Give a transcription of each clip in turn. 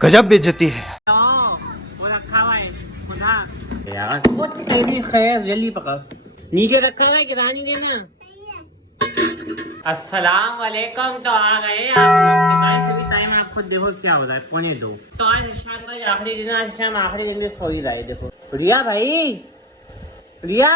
गजब बेइज्जती है। वो रखा हुआ है उठा यार, वो तेरी खैर जल्दी पकड़, नीचे रखा हुआ है गिरानी देना। अस्सलाम वालेकुम, तो आ गए आप लोग के सभी टाइम। आप खुद देखो क्या हो रहा है, 1:45। तो आज शाम का आखिरी दिन, आज शाम आखिरी दिन में सो ही रहा है। देखो रिया भाई, रिया,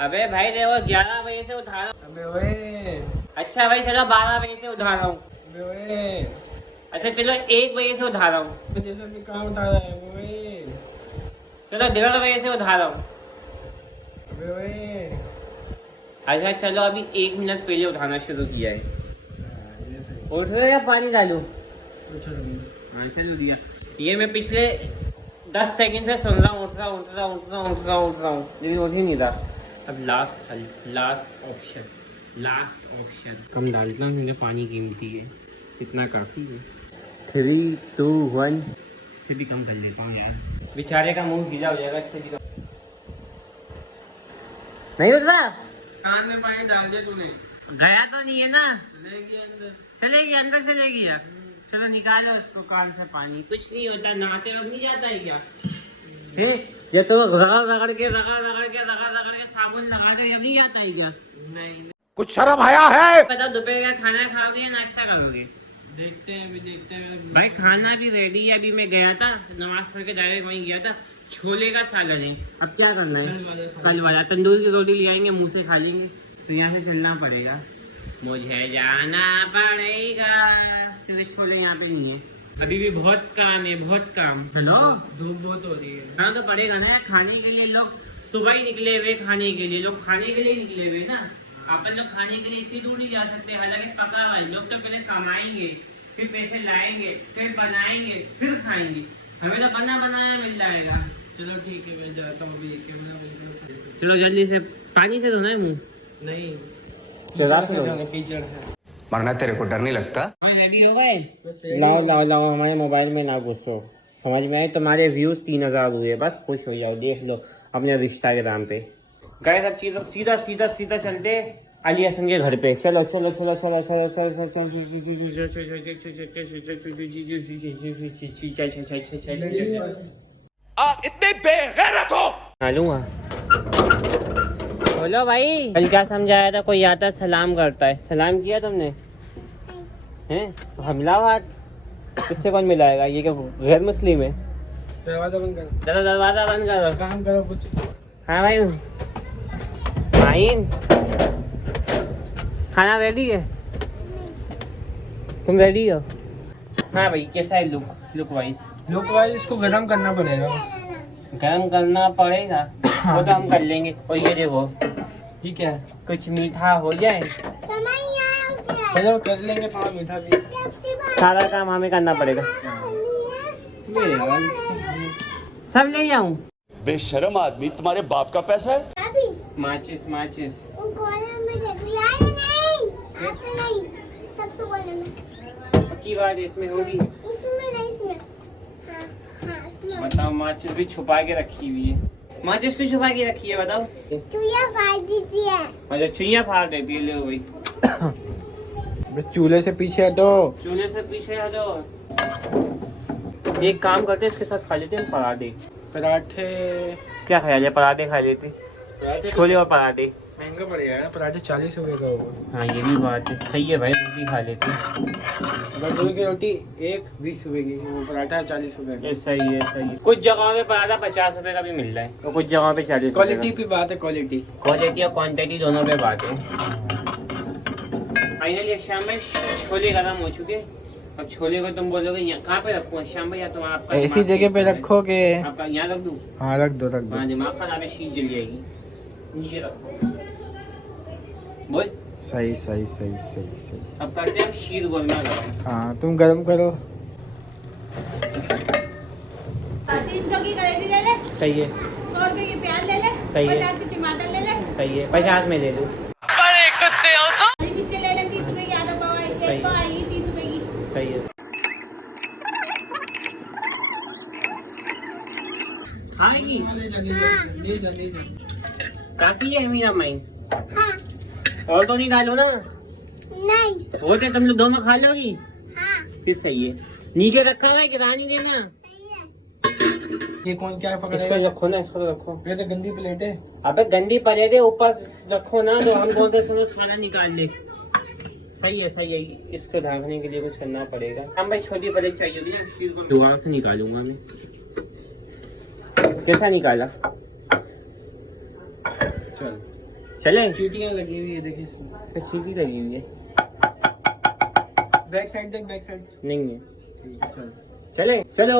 अबे भाई देखो 11 बजे से उठा रहा हूँ। अबे ओए, अच्छा भाई चलो 12 बजे से उठा रहा हूँ। अबे ओए, अच्छा चलो 1 बजे से उठा रहा हूँ। जैसे भी काम उठा रहा है ओए। चलो 1:30 बजे से उठा रहा हूँ। अबे ओए, अच्छा चलो अभी 1 मिनट पहले उठाना शुरू किया है। ये सही। उठ रहे या पानी डालूं? उठो तुम। हाँ चलो दिया। ये मैं पिछले 10 सेकंड से सुन रहा हूँ, उठ रहा हूँ, लेकिन उठ ही नहीं रहा। अब लास्ट हल, लास्ट ऑप्शन कम डालता हूँ, मुझे पानी कीमती है, इतना काफ़ी है। 3, 2, 1 इससे भी कम कर लेता हूँ यार, बेचारे का मुंह गीला हो जाएगा इससे भी कम। नहीं उठ रहा? कान में पानी डाल दिया तूने। गया तो नहीं है ना? चलेगी अंदर। चलेगी अंदर, चलेगी यार। चलो निकालो उसको कान से पानी। कुछ नहीं होता, नहाते वक्त नहीं जाता है क्या? जब तो रगड़ के साबुन लगा दो, ये नहीं आता है क्या? नहीं, कुछ शर्म आया है? बताओ दोपहर का खाना खाओगे या नाश्ता करोगे? देखते हैं अभी, देखते हैं भाई खाना भी रेडी है। अभी मैं गया था नमाज पढ़ के डायरेक्ट वहीं गया था। छोले का सालन है, अब क्या करना है? कल वाला तंदूर की रोटी ले आएंगे, मुंह से खा लेंगे। तो यहाँ से चलना पड़ेगा, मुझे जाना पड़ेगा क्योंकि छोले यहाँ पे नहीं है। अभी भी बहुत काम है, बहुत काम। हेलो, धूप बहुत हो रही है। हाँ तो पड़ेगा ना खाने के लिए। लोग सुबह ही निकले हुए खाने के लिए, लोग खाने के लिए निकले हुए ना। अपन लोग खाने के लिए इतनी दूर नहीं जा सकते। हालांकि पका हुआ है, लोग तो पहले कमाएंगे, फिर पैसे लाएंगे, फिर बनाएंगे, फिर खाएंगे। हमें तो बना बनाया मिल जाएगा। चलो ठीक है, मैं जाता हूँ अभी। चलो जल्दी से, पानी से धोना है मुँह? नहीं, कीचड़ कीचड़ से। मरना तेरे को डर नहीं लगता? रेडी हो गए? लाओ हमारे मोबाइल में ना घुसो, समझ में आए? तुम्हारे व्यूज 3000 हुए, बस खुश हो जाओ। देख लो अपने रिश्ता के दाम पे गए सब चीज। सीधा सीधा सीधा चलते अली हसन के घर पे। चलो चलो चलो चलो चलो चलो चलो। आप इतने बेगैरत हो। लूंगा। बोलो भाई, कल क्या समझाया था? कोई आता सलाम करता है, सलाम किया तुमने? हैं? हमला हाथ किससे कौन मिलाएगा? ये क्या गैर मुस्लिम है? दरवाजा बंद करो। चलो दरवाजा बंद करो, काम करो कुछ। हाँ भाई माइन, खाना रेडी है? तुम रेडी हो? हाँ भाई कैसा है लुक वाइज? इसको गरम करना पड़ेगा। गर्म करना पड़ेगा, वो तो हम कर लेंगे। और ये देखो, ठीक है, कुछ मीठा हो जाए, चलो कर लेंगे। थोड़ा मीठा भी। सारा काम हमें करना पड़ेगा। सब ले जाऊं? बेशर्म आदमी, तुम्हारे बाप का पैसा है? माचिस पक्की बात इसमें होगी। बताओ, माचिस भी छुपा के रखी हुई है। माचिस भी छुपा के रखी है, बताओ। अच्छा चुईया फाड़ देती है। ले भाई, चूल्हे से पीछे हटो। चूल्हे से पीछे हटो। एक काम करते, इसके साथ खा लेते हैं पराठे। क्या ख्याल है? पराठे खा लेते, छोले और पराठे। महंगा पड़ेगा ना, पराठे 40 रुपए का होगा। हाँ ये भी बात है, सही है भाई, रोटी खा लेते। 10 रुपए की रोटी, एक 20 रुपए की, वो पराठा 40 रुपए का। सही है। कुछ जगहों में पराठा 50 रुपए का भी मिल रहा है, और कुछ जगहों पे 40। क्वालिटी पे बात है, क्वालिटी और क्वांटिटी दोनों पे बात है। फाइनली शाम में छोले गर्म हो चुके। अब छोले को तुम बोलोगे कहाँ पे रखूँ श्याम भाई? या तुम आपका ऐसी जगह पे रखोगे। आपका यहाँ रख दूँ? हाँ रख दो। हाँ, दिमाग खराब है, शीत जल जाएगी। नीचे रखो, बोल। सही। अब करते हैं हम शीर गोलमा गरम। हाँ तुम गरम करो। 300 की करेली ले ले। सही है। 100 रुपए की प्याज ले ले। सही है। 50 की टमाटर ले ले। सही है, 50 में ले लूँ। हरी मिर्ची ले ले 30 रुपए की, आधा पाव आएगी, एक पाव आएगी 30 रुपए की। सही है। आएगी काफी है मीरा माइन। हाँ। और तो नहीं डालो ना? नहीं। वो क्या तुम लोग दोनों खा लोगी? हाँ। फिर सही है। नीचे रखा हुआ है, गिरा नहीं देना। ये कौन क्या इसको पकड़ेगा? रखो ना, इसको रखो। ये तो गंदी प्लेट है। अबे गंदी पड़े थे, ऊपर रखो ना, तो हम कौन से खाना निकाल ले। सही है, सही है। इसको ढांकने के लिए कुछ करना पड़ेगा। हम भाई छोटी प्लेट चाहिए होगी ना, फिर दुकान से निकालूंगा मैं। कैसा निकाला? चल चले। चीटियां लगी हुई है, देखिए इसमें। तो चीटी लगी हुई है। बैक साइड देख, बैक साइड। नहीं है। ठीक है, चल। चले, चलो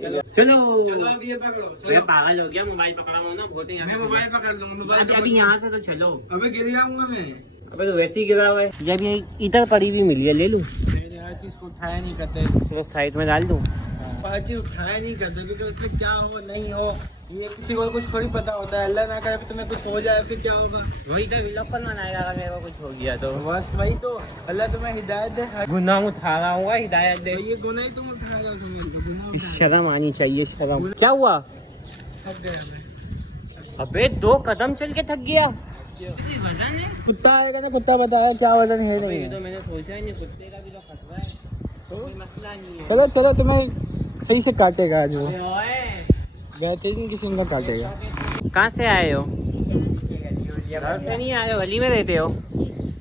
चलो। चलो। चलो अब ये पकड़ो, मैं चलो। पागल हो गया, मोबाइल पकड़ा हुआ ना बहुत है। मैं मोबाइल पकड़ लूंगा, मोबाइल अभी पकड़ अभी यहाँ से तो चलो। अबे गिर जाऊंगा मैं। अबे तो वैसे ही गिरा हुआ है। जब ये इधर पड़ी हुई मिली है, ले लूं? मैंने हर चीज को उठाया नहीं करते। चलो साइड में डाल दूं। हर चीज उठाया नहीं करते, क्योंकि उसमें क्या हो नहीं हो ये किसी को कुछ थोड़ी पता होता है। अल्लाह ना करे फिर तुम्हें कुछ हो जाए, फिर क्या होगा? वही तो विलोपन मनाएगा अगर मेरे को कुछ हो गया तो। बस वही तो, अल्लाह तुम्हें हिदायत दे। गुनाह उठा रहा हूँ, हिदायत दे। ये गुनाह ही तुम उठा जाओ, समझ लो गुनाह उठा शर्म आनी चाहिए, शर्म। क्या हुआ? थक गया मैं। अबे 2 कदम चल के थक गया। वजन है? कुत्ता आएगा ना, कुत्ता बताया क्या वजन है अबे नहीं ये है। तो मैंने सोचा ही नहीं, कुत्ते का भी तो खतरा है। कोई मसला नहीं है। चलो चलो, तुम्हें सही से काटेगा आज वो। अबे ओए, बेहतरीन किस्म का काटेगा। कहाँ से आए हो? घर से नहीं आ रहे हो, गली में रहते हो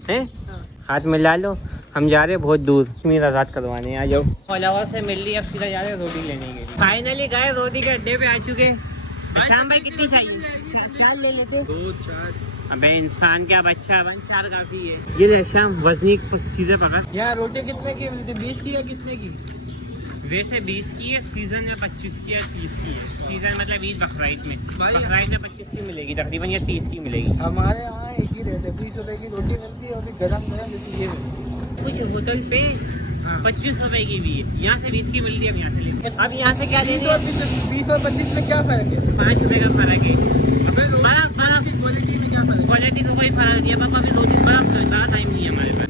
हैं? हाथ मिला लो, हम जा रहे हैं बहुत दूर, मेरा रात करवाने। आ जाओ। फॉलोवर से मिल ली, अब सीधा जा रहे हैं रोटी लेने के लिए। फाइनली गए, रोटी के अड्डे पे आ चुके। शाम भाई कितनी चाहिए? 4 ले लेते। 2 4 अबे इंसान क्या बच्चा बन, 4 काफी है। ये ले शाम, वजनी चीजें पकड़। यहाँ रोटी कितने की मिलती? 20 की या कितने की? वैसे 20 की है, सीजन में 25 की या 30 की है। सीजन मतलब ईद बकरीद में। भाई बकरीद में 25 की मिलेगी तकरीबन, या 30 की मिलेगी। हमारे यहाँ एक ही रहते, 20 रुपए की रोटी मिलती है, और भी गरम गरम जैसे ये मिलती कुछ होटल पे 25 रुपए की भी है, यहाँ से 20 की मिलती है। अब यहाँ से ले, अब यहाँ से क्या है। लेने? 20 और 25 में क्या फर्क है? 5 रुपए का फर्क है। अबे बर्फ बर्फ की क्वालिटी में क्या फर्क है? क्वालिटी का कोई फर्क नहीं है। पापा अभी 2 दिन बर्फ ज़्यादा टाइम नहीं है हमारे पास।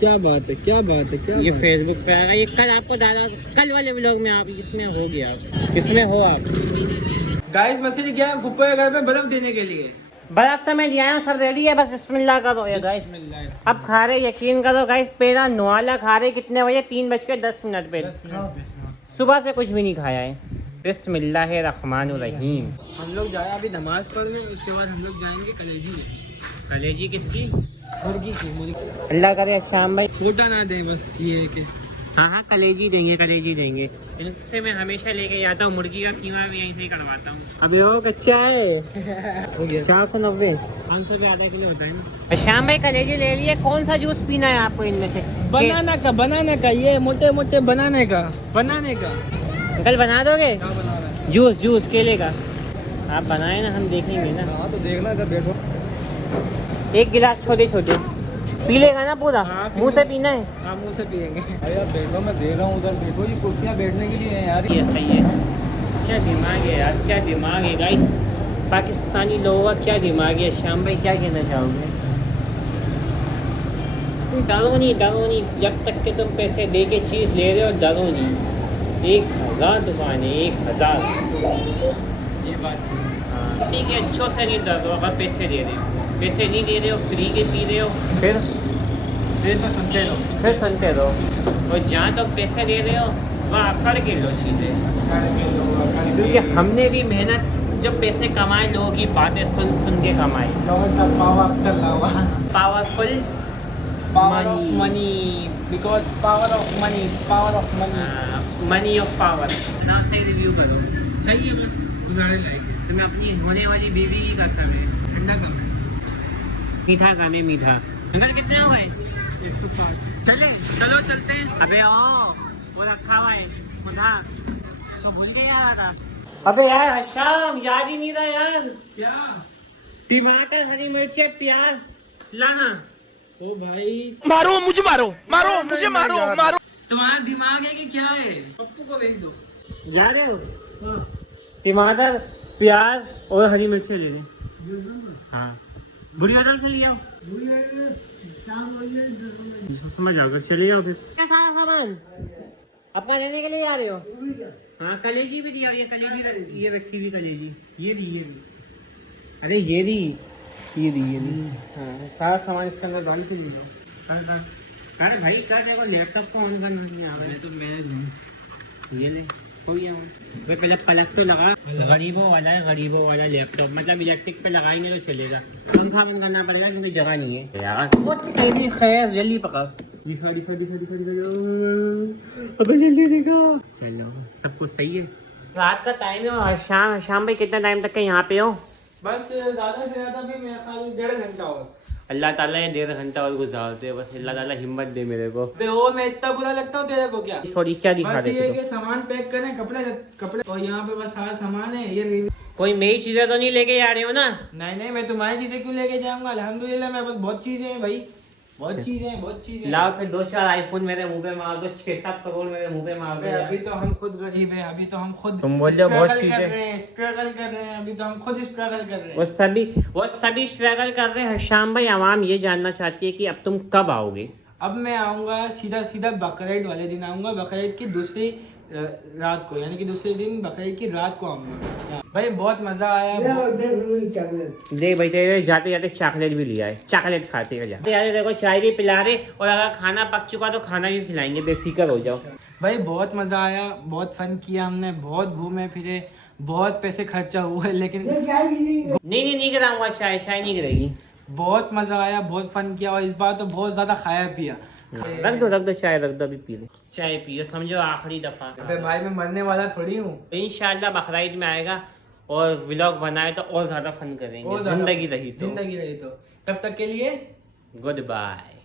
क्या बात है, क्या बात है, क्या ये बात है। फेसबुक पे आएगा, ये कल आपको डाला, कल वाले व्लॉग में। आप इसमें हो गया, किसमें हो आप? गाइस मछली क्या है, फुप्पो के घर में बर्फ देने के लिए। बर्फ तो मैं लिया हूँ, सब रेडी है, बस बिस्मिल्लाह करो या गाइस। अब खा रहे, यकीन करो गाइस, पेड़ा नवाला खा रहे। कितने बजे? 3:10 पे। सुबह से कुछ भी नहीं खाया है। बिस्मिल्लाहिर्रहमानिर्रहीम। हम लोग जाए अभी नमाज पढ़ने, उसके बाद हम लोग जाएंगे कलेजी में। कलेजी किसकी? मुर्गी की, मुर्गी। अल्लाह करे शाम भाई छोटा ना दे, बस ये है कि हाँ हाँ कलेजी देंगे, कलेजी देंगे। इनसे मैं हमेशा लेके जाता हूँ, मुर्गी का कीमा भी यहीं से ही करवाता हूँ। अबे वो कच्चा है। हो गया 490, 500 से आधा किलो होता है ना। शाम भाई कलेजी ले लिए। कौन सा जूस पीना है आपको इनमें से? बनाना का ये मोटे मोटे बनाने का कल बना दोगे? क्या बना रहा है? जूस केले का। आप बनाए ना, हम देखेंगे ना। हाँ तो देखना जब बैठो। 1 गिलास छोटे छोटे पी लेगा ना पूरा? हाँ, पी मुंह से लो। पीना है। हाँ मुँह से पियेंगे। अरे यार बैठो, मैं दे रहा हूँ उधर, देखो ये कुर्सियाँ बैठने के लिए हैं यार। ये सही है। क्या दिमाग है यार, क्या दिमाग है गाइस। पाकिस्तानी लोगों का क्या दिमाग है। शाम भाई क्या कहना चाहोगे? डरो नहीं, जब तक के तुम पैसे दे के चीज़ ले रहे हो, डरो नहीं। 1000 दुकान है, 1000। ये बात हाँ, किसी के अच्छों से नहीं डर दो। अगर पैसे दे रहे हो, पैसे नहीं दे रहे हो, फ्री के पी रहे हो, फिर तो सुनते रहो। फिर सुनते रहो। और जहाँ तक पैसे दे रहे हो वहाँ करके लो चीज़ें। क्योंकि हमने भी मेहनत, जब पैसे कमाए, लोगों की बातें सुन सुन के कमाए। Powerful Power of money, because power of money, money of power ना। सही रिव्यू करो। सही है, बस गुजारे लायक है। तुम्हें अपनी होने वाली बीवी की कसम है। ठंडा कम है। मीठा काम है, मीठा। अंकल कितने हो गए? 160। चलो चलते हैं। अबे वो रखा हुआ है खुदा, तो भूल के यार था। अबे यार शाम याद ही नहीं रहा यार। क्या? टमाटर, हरी मिर्ची, प्याज लाना। ओ भाई मारो मुझे, मारो। तुम्हारा दिमाग है कि क्या है? पप्पू को भेज दो। जा रहे हो? टमाटर, प्याज और हरी मिर्ची ले लें। हाँ, बुरी होटल से ले आओ। समझ आओगे, चले जाओ फिर। सारा सामान अपना लेने के लिए जा रहे हो? हाँ, कलेजी भी दिया। ये कलेजी, ये रखी हुई कलेजी, ये दी। अरे ये दी। हाँ, सारा सामान इसके अंदर डाल के ले लो। अरे भाई कर देखो लैपटॉप को ऑन करना नहीं आ रहा है। तो मैंने ये ले कोई है भाई पहले पलक तो लगा। गरीबों वाला है, गरीबों वाला लैपटॉप, मतलब इलेक्ट्रिक पे लगाएंगे तो चलेगा। पंखा बंद करना पड़ेगा क्योंकि जगह नहीं है यार। वो तेरी खैर जल्दी पकड़, दिखा दिखा दिखा दिखा दिखा, अबे जल्दी दिखा। चलो सब कुछ सही है। रात का टाइम है और शाम भाई कितना टाइम तक के यहाँ पे हो? बस ज़्यादा से ज़्यादा भी मेरा ख्याल 1.5 घंटा और। अल्लाह ताला ये 1.5 घंटा और गुजार दे, बस अल्लाह ताला हिम्मत दे मेरे को। बे वो मैं इतना बुरा लगता हूँ तेरे को क्या? सॉरी क्या दिखा बस रहे ये थे कि सामान पैक करें, कपड़े कपड़े, और यहाँ पे बस सारा सामान है। ये कोई नई चीजें तो नहीं लेके आ रहे हो ना? नहीं नहीं, मैं तुम्हारी चीजें क्यों लेके जाऊंगा? अल्हम्दुलिल्लाह मेरे पास बहुत चीजें हैं भाई, बहुत चीजें हैं। लाओ फिर 2-4 आईफोन मेरे मुंह पे मार दो, 6-7 करोड़ मेरे मुंह पे मार दो। अभी तो हम खुद गरीब हैं, अभी तो हम खुद तुम बोल रहे हो बहुत स्ट्रगल कर चीजें। रहे हैं, स्ट्रगल कर रहे हैं, अभी तो हम खुद स्ट्रगल कर रहे वो हैं। सभी स्ट्रगल कर रहे हैं। शाम भाई आवाम ये जानना चाहती है कि अब तुम कब आओगे? अब मैं आऊँगा सीधा सीधा बकरीद वाले दिन आऊँगा, बकरीद की दूसरी रात को, यानी कि दूसरे दिन बकरीद की रात को आऊँगा भाई। बहुत मज़ा आया। देख भाई तेरे जाते जाते चॉकलेट भी लिया है, चॉकलेट खाते हैं जाते जाते। देखो चाय भी पिला रहे और अगर खाना पक चुका तो खाना भी खिलाएंगे, बेफिक्र हो जाओ भाई। बहुत मज़ा आया, बहुत फन किया हमने, बहुत घूमे फिरे, बहुत पैसे खर्चा हुए, लेकिन नहीं गिराऊंगा, चाय नहीं गिरेगी। बहुत मज़ा आया, बहुत फन किया, और इस बार तो बहुत ज़्यादा खाया पिया। रख दो चाय, रख दो, अभी पी लो चाय, पियो समझो आखिरी दफा। अबे भाई मैं मरने वाला थोड़ी हूँ। इंशाल्लाह बकरीद में आएगा और व्लॉग बनाए तो और ज्यादा फन करेंगे। जिंदगी रही तो तब तक के लिए गुड बाय।